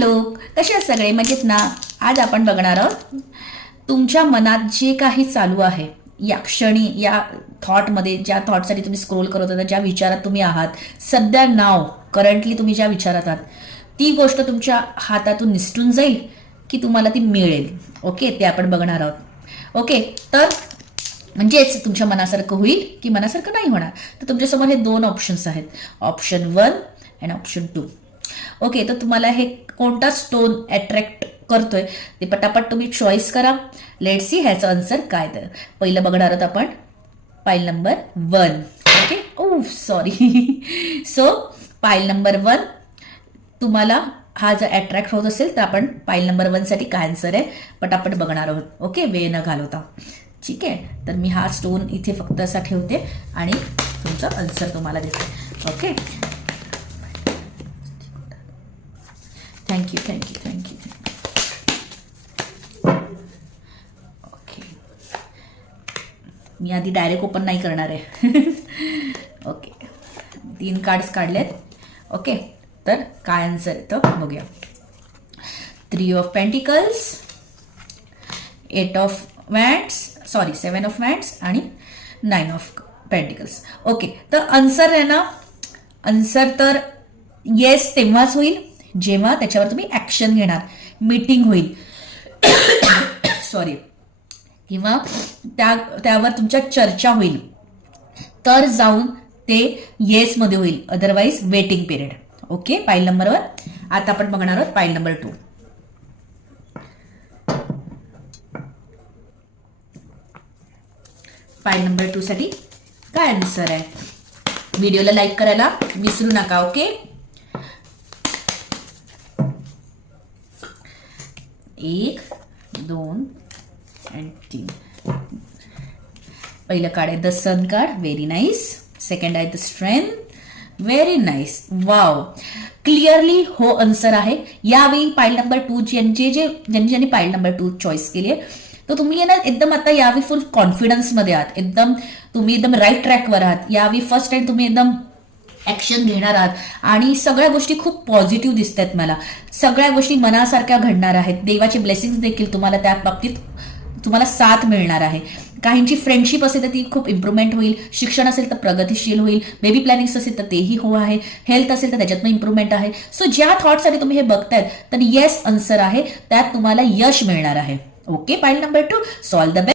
Hello, कसे आहात सगळे? मजेत ना? आज आपण बघणार आहोत तुमच्या मनात जे काही चालू आहे या क्षणी, या थॉटमध्ये, ज्या थॉटसाठी तुम्ही स्क्रोल करत होता, ज्या विचारात तुम्ही आहात सध्या, नाव करंटली तुम्ही ज्या विचारात आहात, ती गोष्ट तुमच्या हातातून निसटून जाईल की तुम्हाला ती मिळेल. ओके, ते आपण बघणार आहोत. ओके, तर म्हणजेच तुमच्या मनासारखं होईल की मनासारखं नाही होणार. तर तुमच्यासमोर हे दोन ऑप्शन्स आहेत, ऑप्शन 1 अँड ऑप्शन 2. ओके, तर तुम्हाला हे कोणता स्टोन अट्रॅक्ट करतोय ते पटापट तुम्ही चॉईस करा. लेट सी ह्याचं आन्सर काय. तर पहिलं बघणार आहोत आपण पाईल नंबर 1. ओके, ओ सॉरी. सो पाईल नंबर 1 तुम्हाला हा जर अट्रॅक्ट होत असेल तर आपण पाईल नंबर 1 साठी काय आन्सर आहे पटापट बघणार आहोत. ओके, वेळ न घालवता. ठीक आहे, तर मी हा स्टोन इथे फक्त असा ठेवते आणि तुमचा आन्सर तुम्हाला देते. Okay, thank you. ओके, मी आधी डायरेक्ट ओपन नाही करणार आहे. ओके, 3 कार्ड्स काढलेत. ओके, तर काय आन्सर येतं बघूया. 3 of pentacles, 8 of wands, sorry 7 of wands आणि 9 ऑफ पेंटिकल्स. ओके, तर आन्सर आहे ना, आन्सर तर येस तेव्हाच होईल जेव्हा त्याच्यावर तुम्ही ऍक्शन घेणार, मीटिंग होईल सॉरी, किंवा त्यावर तुमच्या चर्चा होईल, तर जाऊन ते येस मध्ये होईल, अदरवाईज वेटिंग पिरियड. ओके, पाईल नंबर 1. आता आपण बघणार आहोत पाईल नंबर 2. पाईल नंबर 2 साठी काय आन्सर आहे. व्हिडिओला लाईक करायला विसरू नका. Okay, 1, 2 and 3. पहिलं कार्ड आहे the sun card, very nice. Second आहे the strength, very nice. Wow, clearly हो आन्सर आहे. यावेळी पाईल नंबर 2 ज्यांनी पाईल नंबर 2 चॉईस केली आहे, तर तुम्ही ना एकदम आता यावेळी फुल कॉन्फिडन्स मध्ये आहात, तुम्ही एकदम राईट ट्रॅकवर आहात. यावेळी फर्स्ट टाइम तुम्ही एकदम ऍक्शन घेणार आहात आणि सगळ्या गोष्टी खूप पॉझिटिव्ह दिसत आहेत मला. सगळ्या गोष्टी मनासारख्या घडणार आहेत. देवाचे ब्लेसिंग्स देखील तुम्हाला त्या बाबतीत तुम्हाला साथ मिळणार आहे. काहींची फ्रेंडशिप असेल तर ती खूप इम्प्रुव्हमेंट होईल, शिक्षण असेल तर प्रगतिशील होईल, बेबी प्लॅनिंग असेल तर तेही हो आहे, हेल्थ असेल तर त्याच्यात इम्प्रुव्हमेंट आहे. सो ज्या थॉटसाठी तुम्ही हे बघतायत तर येस आन्सर आहे, त्यात तुम्हाला यश मिळणार आहे. ओके, पाईल नंबर 2. Solve the best.